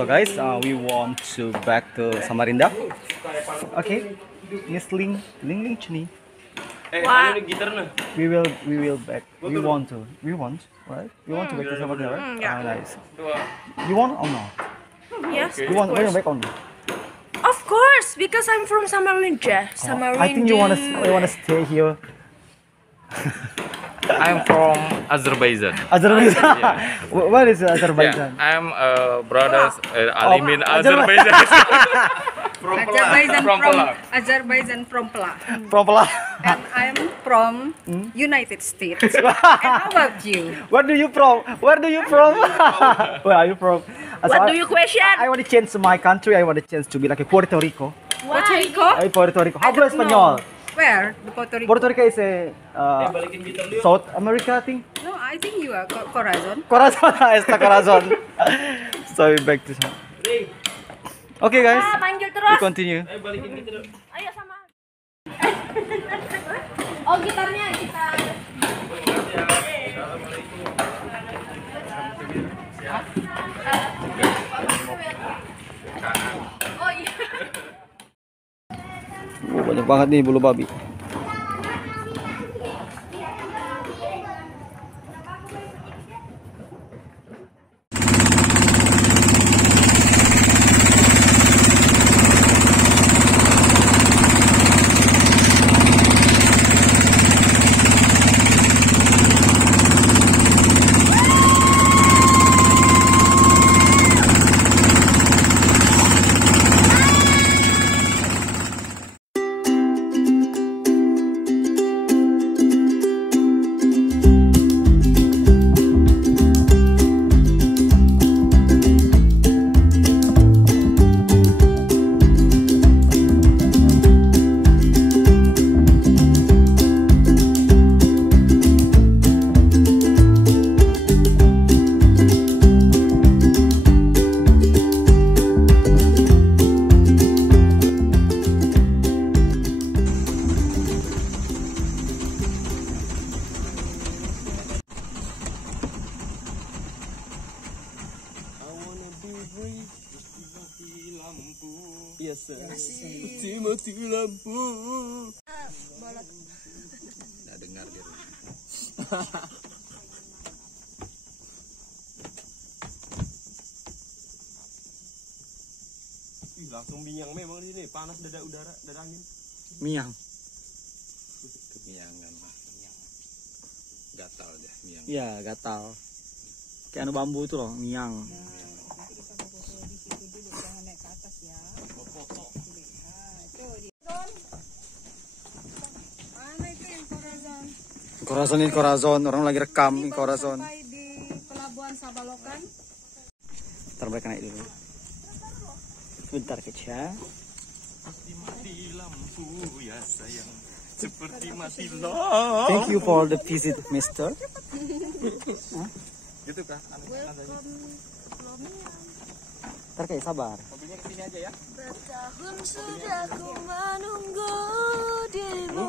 So guys, we want to back to Samarinda. Okay, Miss Ling Chuni. We will back. We want, right? We want to back to Samarinda, right? Yeah. Nice. You want or not? Yes, You want back only? of course, because I'm from Samarinda. I think you wanna stay here. I'm from Azerbaijan. Azerbaijan. Yeah. Where is Azerbaijan? Yeah, I'm brothers Alimin Azerbaijan. Azerbaijan from Pla. From Pla. And I'm from United States. And how about you? Where do you from? Where are you from? What do you question? I want to change my country. I want to change to be like a Puerto Rico. Puerto Rico? Puerto Rico. How about don't Espanol? know. Where? The Puerto Rico? Puerto Rico is a South America, I think. No, I think you are Corazon. Corazon, esta Corazon. So we back to some. Okay guys, Panggil we terus. continue. Ayo sama. Oh, gitarnya kita. Oh iya. Banyak banget nih bulu babi. Yes, sir. Mati lampu. Nggak dengar dia. Langsung miang memang di sini, panas dada udara, dada angin. Miang. Kemiangan mah, miang. Gatal deh, miang. Iya, gatal. Kayak anu bambu itu loh, miang. Corazon, orang lagi rekam di Corazon. Sampai di Pelabuhan Sabalokan. Ntar mereka naik dulu. Bentar kecil. Seperti mati lampu ya sayang, seperti mati lampu. Thank you for the visit, Mister. Gitu kah? Ntar kayak sabar. Mobilnya kesini aja ya. Bertahun sudah ku menunggu dirimu.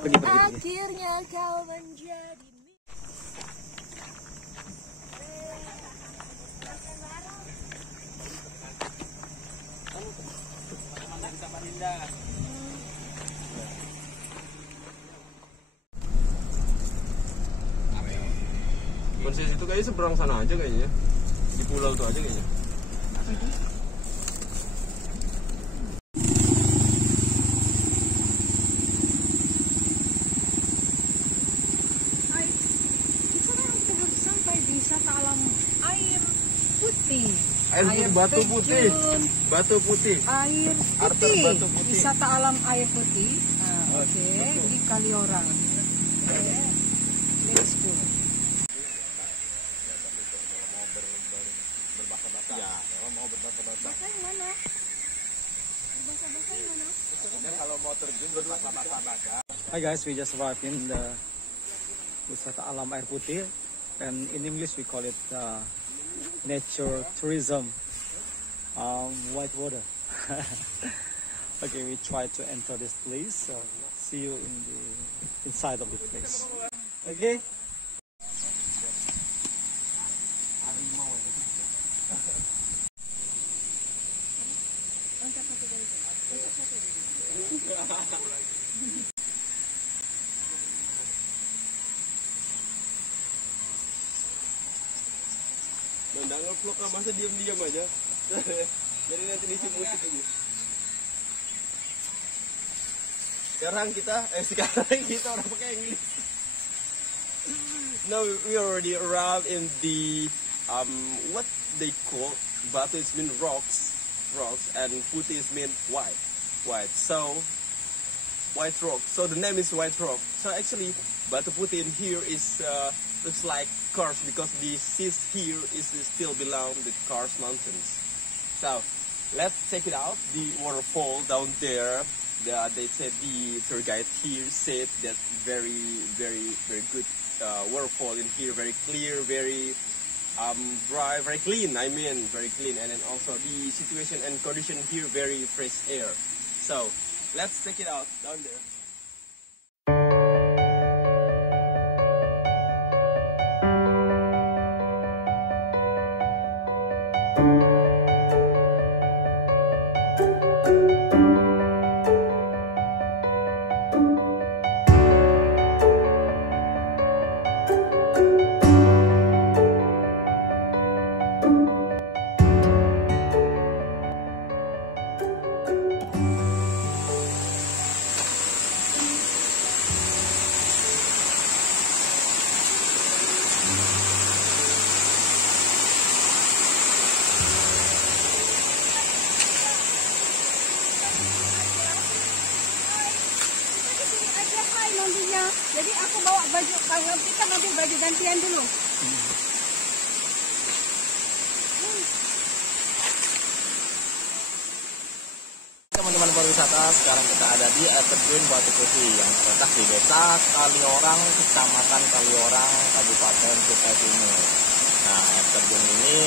Pergi. Akhirnya kau menjadi Konses itu kayaknya seberang sana aja kayaknya. Di pulau itu aja kayaknya. Sampai di wisata alam air putih. Air putih, Batu Putih. Batu Putih. Air Arter putih. Batu Putih. Wisata alam air putih. Oke, di Kaliorang. Oke. Let's go. Ya, mau berbahasa-bahasa. Yang mana? Berbahasa-bahasa yang mana? Kalau mau terjun berbahasa-bahasa. Hi guys, we just arrived in the wisata alam air putih, and in English we call it nature tourism, white water. Okay, we try to enter this place. So see you in the inside of the place. Okay. Nggak ngevlog lah, masa diam-diam aja. Jadi nanti diisi musik aja. Sekarang kita orang pakai Inggris. Now we already arrived in the what they call Batu is mean rocks, and Putih is mean white. So white rock. So the name is white rock. So actually Batu Putih in here is looks like Kars because the seas here is still belong the Kars Mountains. So let's check it out. The waterfall down there. They said the tour guide here said that very good waterfall in here, very clear, very dry, very clean. I mean, very clean, and then also the situation and condition here very fresh air. So let's check it out down there. Jadi aku bawa baju, kalau kita ngambil baju gantian dulu. Teman-teman pariwisata, sekarang kita ada di air terjun Batu Putih yang terletak di desa Kaliorang, kecamatan Kaliorang, Kabupaten Kutai Timur. Nah, air terjun ini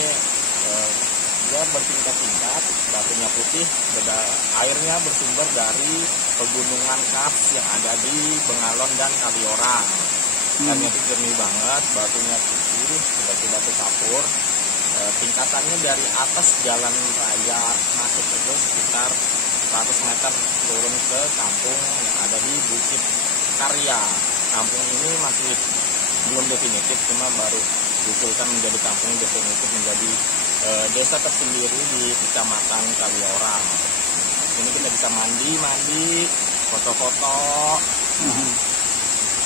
dia bertingkat-tingkat, batunya putih, airnya bersumber dari pegunungan Kars yang ada di Bengalon dan Kaliorang. Airnya itu jernih banget, batunya putih seperti batu kapur. Tingkatannya dari atas jalan raya masuk itu sekitar 100 meter turun ke kampung yang ada di Bukit Karya. Kampung ini masih belum definitif, cuma baru diusulkan menjadi kampung definitif, menjadi desa tersendiri di kecamatan Kaliorang. Ini kita bisa mandi, foto-foto.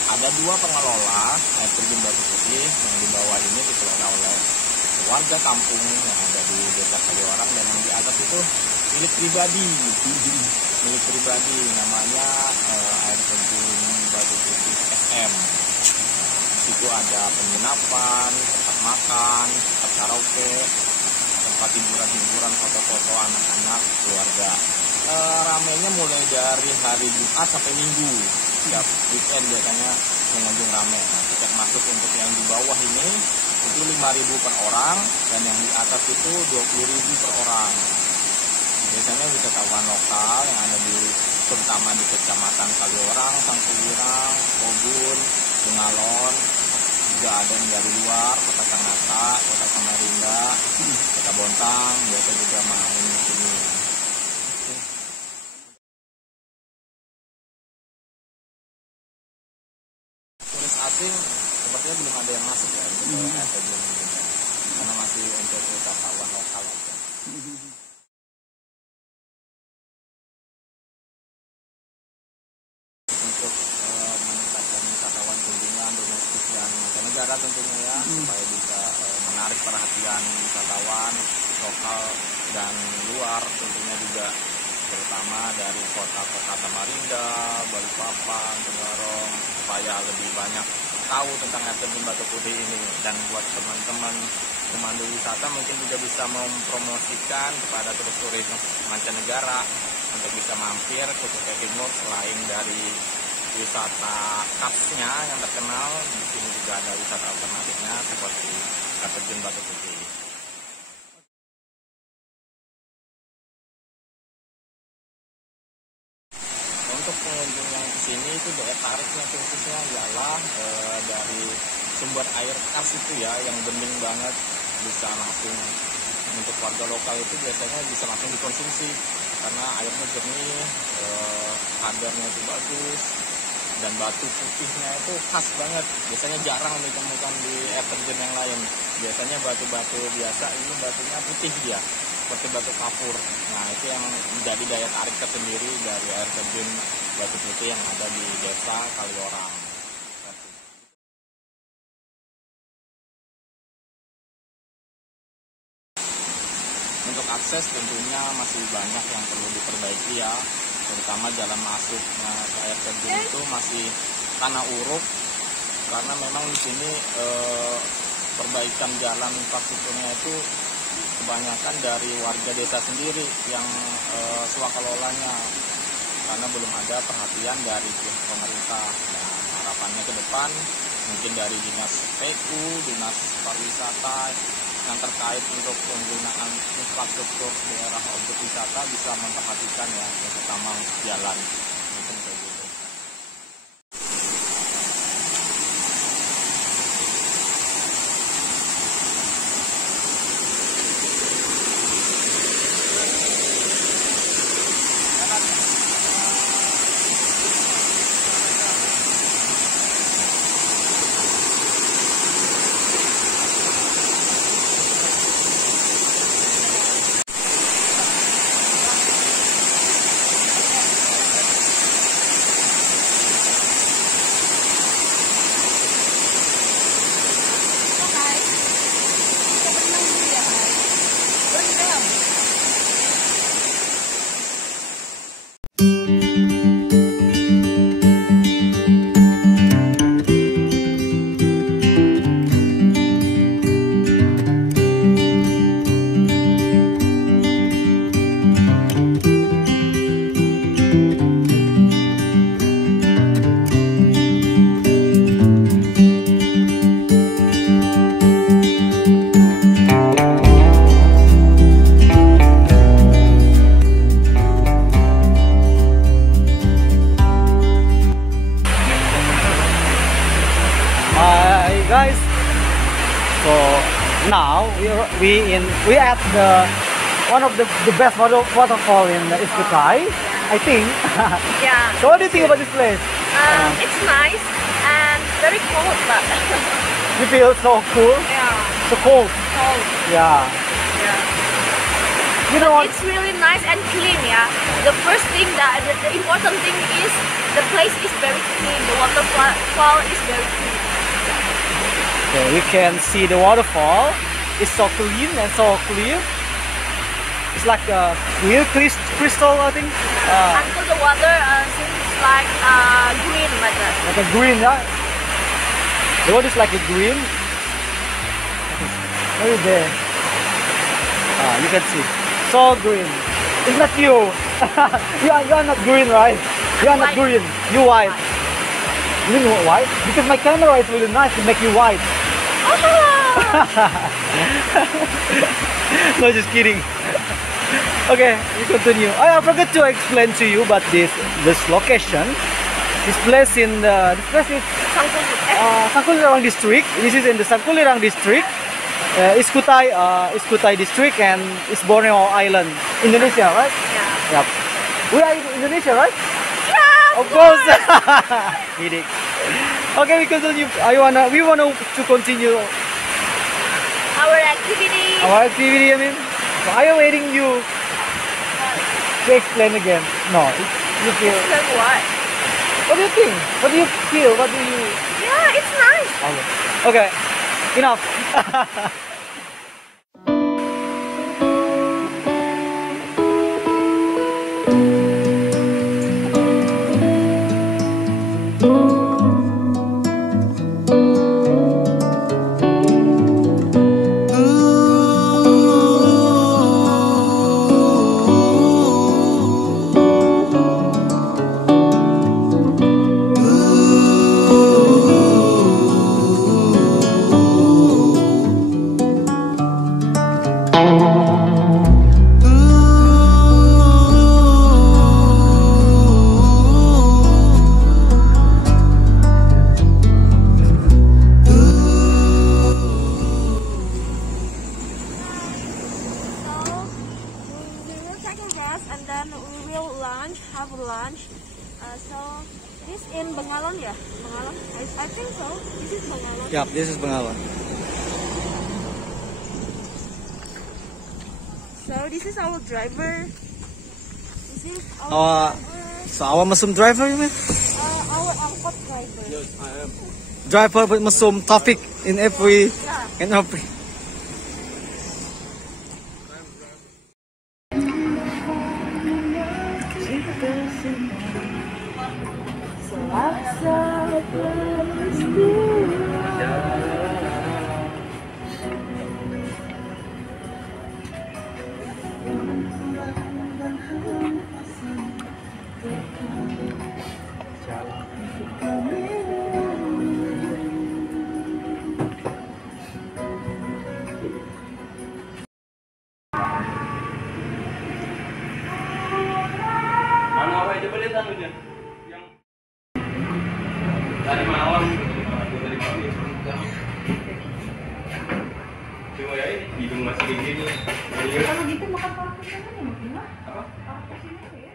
Ada 2 pengelola air terjun Batu Putih yang di bawah ini dikelola oleh warga kampung yang ada di desa Kaliorang, dan yang di atas itu milik pribadi namanya air terjun Batu Putih SM. Itu ada penginapan, tempat makan, tempat karaoke, tempat hiburan, foto-foto anak-anak, keluarga. Ramenya mulai dari hari Jumat sampai Minggu. Setiap weekend biasanya pengunjung rame. Nah, tiket masuk untuk yang di bawah ini itu 5.000 per orang, dan yang di atas itu 20.000 per orang. Biasanya wisatawan lokal yang ada di, terutama di kecamatan Kaliorang, Sangkulirang, Kobun, Bengalon, juga ada yang dari luar, Kota Sangatta, Kota Samarinda, Kota Bontang, biasa juga main di sini. Turis asing sepertinya belum ada yang masuk ya untuk air terjun ini, karena masih untuk wisatawan lokal aja. Untuk meningkatkan wisatawan kunjungan domestik dan mancanegara tentunya ya, supaya bisa menarik perhatian wisatawan lokal dan luar, tentunya juga terutama dari kota-kota Samarinda, Balikpapan, Kaliorang, supaya lebih banyak tahu tentang air terjun Batu Putih ini. Dan buat teman-teman pemandu wisata mungkin juga bisa mempromosikan kepada turis-turis mancanegara untuk bisa mampir ke Kutai Timur. Selain dari wisata Karsnya yang terkenal, di sini juga ada wisata alternatifnya seperti air terjun Batu Putih. Untuk pengunjung yang kesini itu daya tariknya khususnya ialah dari sumber air Kars itu ya, yang bening banget, bisa langsung untuk warga lokal itu biasanya bisa langsung dikonsumsi karena airnya jernih, kadarnya itu bagus, dan batu putihnya itu khas banget. Biasanya jarang ditemukan di air terjun yang lain. Biasanya batu-batu biasa, ini batunya putih dia, seperti batu kapur. Nah, itu yang menjadi daya tarik tersendiri dari air terjun Batu Putih yang ada di desa Kaliorang. Untuk akses tentunya masih banyak yang perlu diperbaiki ya, terutama jalan masuknya ke air terjun itu masih tanah uruk, karena memang di sini perbaikan jalan infrastrukturnya itu kebanyakan dari warga desa sendiri yang swakelolanya, karena belum ada perhatian dari pihak pemerintah. Nah, harapannya ke depan mungkin dari dinas PU, dinas pariwisata yang terkait untuk penggunaan infrastruktur daerah objek wisata bisa memperhatikan ya, terutama untuk jalan. Mungkin kayak gitu. Guys, so now we at the one of the best waterfall in Kutai, I think. Yeah. So what do you think about this place? It's nice and very cold, but You feel so cool, yeah, so cold. cold. Yeah. Yeah. You know what? It's really nice and clean, yeah. The first thing the important thing is the place is very clean. The waterfall is very clean. Okay, we can see the waterfall. It's so clean and so clear. It's like a clear crystal, I think. Until the water seems like green like that. Like a green, yeah. The water is like a green. Right there. You can see. So green. It's not you. you are not green, right? You are not White. green. You white. You mean white? Because my camera is really nice to make you white. No, just kidding. Okay, we continue. I forgot to explain to you about this location. This place is Kaliorang district. This is in the Kaliorang district. It's Kutai district and it's Borneo Island, Indonesia, right? Yeah. Yep. We are in Indonesia, right? Yeah. Of course. Kidding. Okay, we continue. We wanna to continue Our activity. our activity. I mean, so I am waiting you to explain again. No, you feel. Like what? What do you think? What do you feel? What do you? Yeah, it's nice. Okay, enough. breakfast and then we will have lunch. So this in Bengalon, yeah? Bengalon? I think so. This is Bengalon. Yeah, this is Bengalon. So this is our driver. This is our driver. So our Muslim driver, you mean? Our angkot driver. Yes, I am. Driver with Muslim topic in every Mana apa aja boleh tanunya? Yang dari malam dari pagi. Cuma ya ini hidung masih begini. Kalau gitu makan pakai sini mungkin lah. Apa? Pakai sini ya.